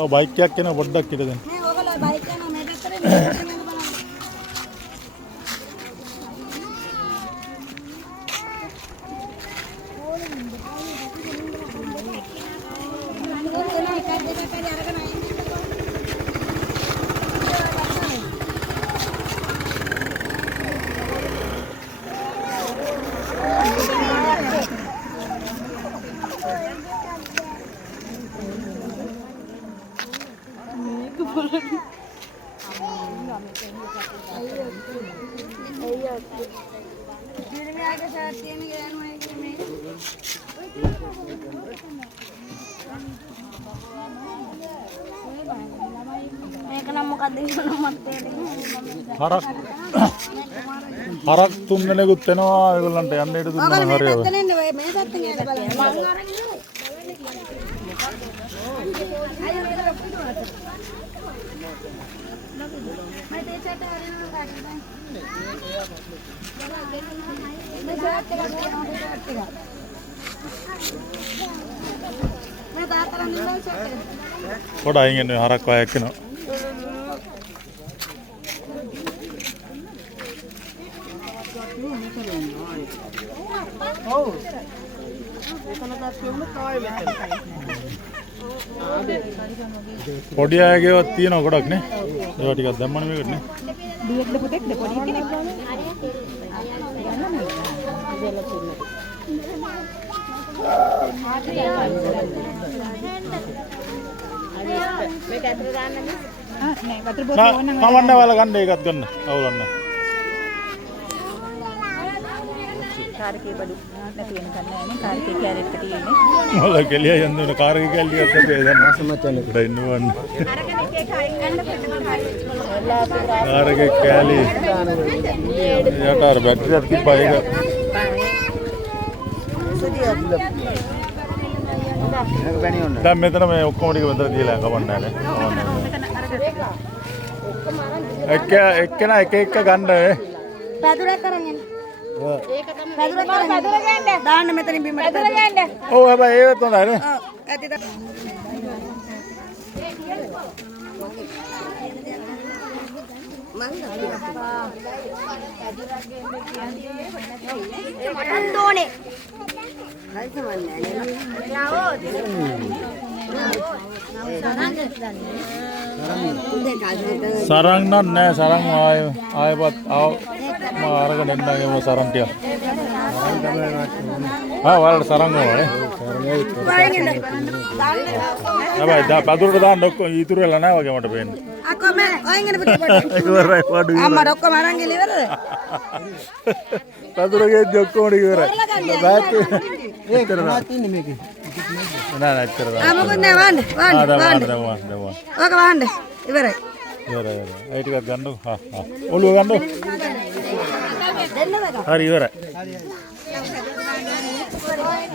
ඔව් බයික් එකක් එන පොඩ්ඩක් හිට දෙන්න. මේ ඔයගොල්ලෝ බයික් යනවා මේ පැත්තට බලන්න. හරක් තුන් දෙනෙකුත් එනවා ඒගොල්ලන්ට යන්න ඉඩ දුන්නා හරියව. මේ පැත්තෙන් එන්න බලන්න. මං අරගෙන ඉවරයි. मैं ते चट आ रही हूं गाड़ी में मैं जात के लगा मैं बात कर रही हूं चट थोड़ा आएंगे हरक का एक ना පොඩි අයගේවත් තියෙනවා ගොඩක් නේ. ඒවා ටිකක් දැම්මම මේකට නේ. ඩියෙක්ද පුතෙක්ද පොඩි කෙනෙක් ගන්න. මේක ඇතුලේ දාන්නද? නෑ වතුර බෝතල ඕන නම් කවන්න වල ගන්න ඒකත් ගන්න. අවුලන්න. කාර්කේ බඩු නැති වෙන කන්නේ නෑනේ. කාර්කේ කැරට් තියෙන්නේ. මොකද කෙලිය යන්නේ කාර්කේ කැලියක් අපේ දැන් සමච්චන්නේ. ඉන්න වන්න. අරගෙන එකේ කයින් ගන්න පෙට්‍රල් කාර්කේ කැලි. යට අර බැටරියක් තිබ්බා ඒක. දැන් මෙතන මේ ඔක්කොම ටික මෙතන තියලා කවන්න නෑනේ. එක්කෙනා එක එක ගන්න පැදුරක් අරන් එන්න. ඒක තමයි පැදුර ගන්න. දාන්න මෙතනින් බිමට පැදුර ගන්න. ඔව් හැබැයි ඒවත් හොඳයි නේ. ඔව් ඇතිද මටන් දෝනේ සරන් නෑ සරන් ආයෙපත් මම අරගෙන එන්නගේ සරන් ටික. වලට සරන් ඕනේ. හැබැයි පැදුරට දාන්න ඔක්කොම ඉතුරු වෙලා නැහැ වගේ මට පේන්නේ. අක්කෝ මම ඔයින් එන පිටපොඩ. ඉවරයි පාඩු. අම්මා ඔක්කොම අරන් ගිහලා ඉවරද? පැදුර ගෙද්දි ඔක්කොම ටික ඉවරයි. බෑක් ඒක තමයි තින්නේ මේකේ. නෑ නෑ ඇත්තට ආ මොකද නෑ වන්න. ඕක වන්න. ඉවරයි. ඉවරයි. ඒ ටිකක් ගන්නකො. ඔළුව ගන්නකො. දෙන්නද? හරි ඉවරයි.